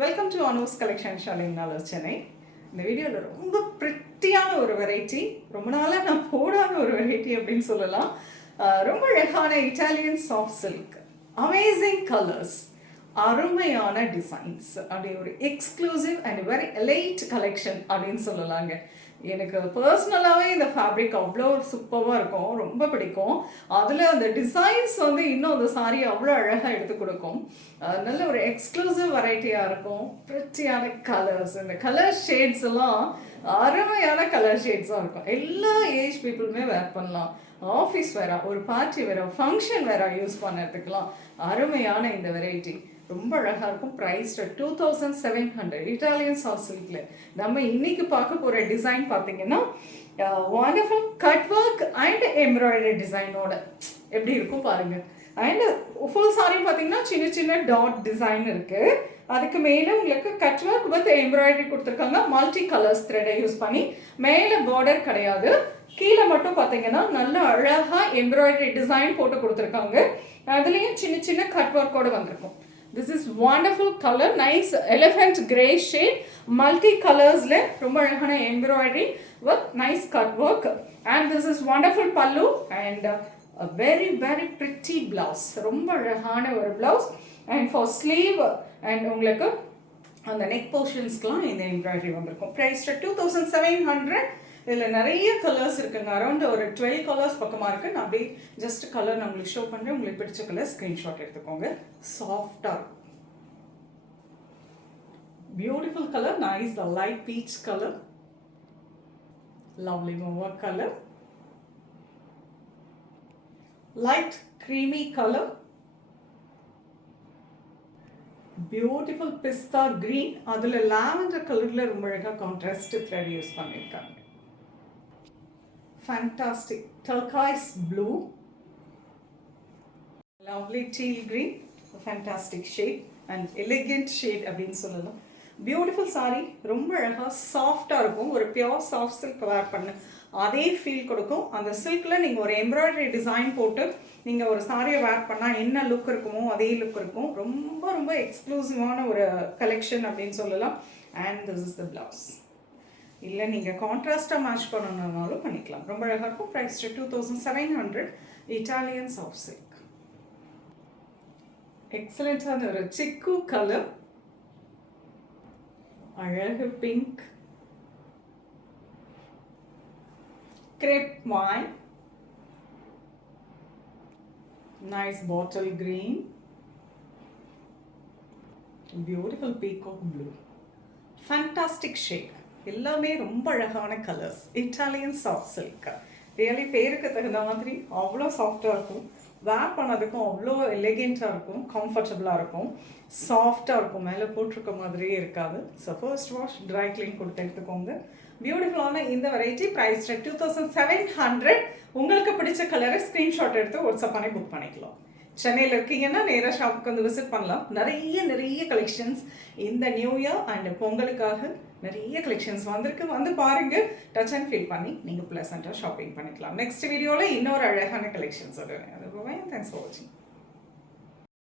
Welcome to Anu's collection ஷாலிங் சென்னை. இந்த வீடியோவில் ரொம்ப பிரிட்டியான ஒரு வெரைட்டி, ரொம்ப நாளாக நான் போடாத ஒரு வெரைட்டி அப்படின்னு சொல்லலாம். ரொம்ப அழகான Italian soft silk, amazing colours, அருமையான டிசைன்ஸ், அப்படி ஒரு exclusive and very elite collection அப்படின்னு சொல்லலாங்க. எனக்கு பர்சனலாகவே இந்த ஃபேப்ரிக் அவ்வளோ சூப்பராக இருக்கும், ரொம்ப பிடிக்கும். அதில் அந்த டிசைன்ஸ் இன்னும் அந்த சாரி அவ்வளோ அழகாக எடுத்து கொடுக்கும். நல்ல ஒரு எக்ஸ்க்ளூசிவ் வெரைட்டியாக இருக்கும். பிரிட்டியான கலர்ஸ், இந்த கலர் ஷேட்ஸ் எல்லாம் அருமையான கலர் ஷேட்ஸாக இருக்கும். எல்லா ஏஜ் பீப்புளுமே வேர் பண்ணலாம். ஆஃபீஸ் வேறா, ஒரு பார்ட்டி வேறா, ஃபங்க்ஷன் வேறா யூஸ் பண்ணுறதுக்கெலாம் அருமையான இந்த வெரைட்டி ரொம்ப அழகாக இருக்கும். ப்ரைஸ் 2700 இட்டாலியன் சாஃப்ட் சில்கில். நம்ம இன்னைக்கு பார்க்க போகிற டிசைன் பார்த்தீங்கன்னா wonderful cut work and embroidery டிசைனோட எப்படி இருக்கும் பாருங்கள். அண்ட் ஃபுல் சாரி பார்த்தீங்கன்னா சின்ன சின்ன டாட் டிசைன் இருக்குது. அதுக்கு மேலே உங்களுக்கு கட் ஒர்க் வித் எம்ப்ராய்டரி கொடுத்துருக்காங்க. மல்டி கலர்ஸ் த்ரெட்டை யூஸ் பண்ணி, மேலே பார்டர் கிடையாது, கீழே மட்டும் பார்த்தீங்கன்னா நல்ல அழகாக எம்ப்ராய்டரி டிசைன் போட்டு கொடுத்துருக்காங்க. அதுலேயும் சின்ன சின்ன கட் ஒர்க்கோடு வந்திருக்கும். This is wonderful color, nice elephant grey shade, multi colors le romba alagana embroidery with nice cut work, and this is wonderful pallu and a very pretty blouse, romba alagana or blouse, and for sleeve and ungalku and the neck portions kla in the embroidery vandirukum. Price 2700. இதில் நிறைய colours இருக்குங்க. Around ஒரு 12 colours பக்கமாக இருக்குது. நான் அப்படியே just colour நான் உங்களுக்கு ஷோ பண்ணுறேன். உங்களுக்கு பிடிச்ச கலர் ஸ்க்ரீன்ஷாட் எடுத்துக்கோங்க. சாஃப்டாக beautiful colour, nice light peach colour, lovely mauve colour, light creamy colour, beautiful pista green, அதில் லாவெண்டர் கலரில் ரொம்ப அழகாக கான்ட்ராஸ்ட் த்ரெட் யூஸ் பண்ணியிருக்காங்க. Fantastic turquoise blue, lovely teal green, a fantastic shade and elegant shade அப்படின்னு சொல்லலாம். Beautiful sorry, ரொம்ப அழகாக சாஃப்டாக இருக்கும். ஒரு பியோர் சாஃப்ட் சில்க் வேர் பண்ண அதே ஃபீல் கொடுக்கும். அந்த சில்கில் நீங்கள் ஒரு எம்ப்ராய்டரி டிசைன் போட்டு நீங்கள் ஒரு சாரியை வேர் பண்ணால் என்ன லுக் இருக்குமோ அதே லுக் இருக்கும். ரொம்ப எக்ஸ்க்ளூசிவான ஒரு கலெக்ஷன் அப்படின்னு சொல்லலாம். And this is the blouse. இல்லை நீங்கள் கான்ட்ராஸ்டாக மேட்ச் பண்ணணுன்னாலும் பண்ணிக்கலாம். ரொம்ப அழகாக இருக்கும். Price 2700 Italian soft silk. எக்ஸலண்ட்டான ஒரு சிக்கு கலர், அழகு pink, grape wine, nice bottle green, beautiful peacock blue, fantastic shade. எல்லாமே ரொம்ப அழகான colours. Italian soft silk really பேருக்கு தகுந்த மாதிரி அவ்வளோ சாஃப்டாக இருக்கும். வேர் பண்ணதுக்கும் அவ்வளோ எலிகெண்ட்டாக இருக்கும், கம்ஃபர்டபுளாக இருக்கும், சாஃப்டாக இருக்கும், மேலே போட்டிருக்க மாதிரியே இருக்காது. So first wash try clean கொடுத்து எடுத்துக்கோங்க. பியூட்டிஃபுல்லான இந்த வெரைட்டி ப்ரைஸ் 2700. உங்களுக்கு பிடிச்ச கலரை ஸ்க்ரீன்ஷாட் எடுத்து வாட்ஸ்அப் பண்ணி புக் பண்ணிக்கலாம். சென்னையில் இருக்கீங்கன்னா நேராக ஷாப்புக்கு விசிட் பண்ணலாம். நிறைய கலெக்ஷன்ஸ் இந்த நியூ இயர் அண்ட் பொங்கலுக்காக நிறைய கலெக்ஷன்ஸ் வந்திருக்கு. வந்து பாருங்கள், டச் அண்ட் ஃபீல் பண்ணி நீங்கள் ப்ளசண்ட்டாக ஷாப்பிங் பண்ணிக்கலாம். நெக்ஸ்ட் வீடியோவில் இன்னொரு அழகான கலெக்ஷன்ஸ் வருவேன். அது போவேன். தேங்க்ஸ் ஃபார் வாட்சிங்.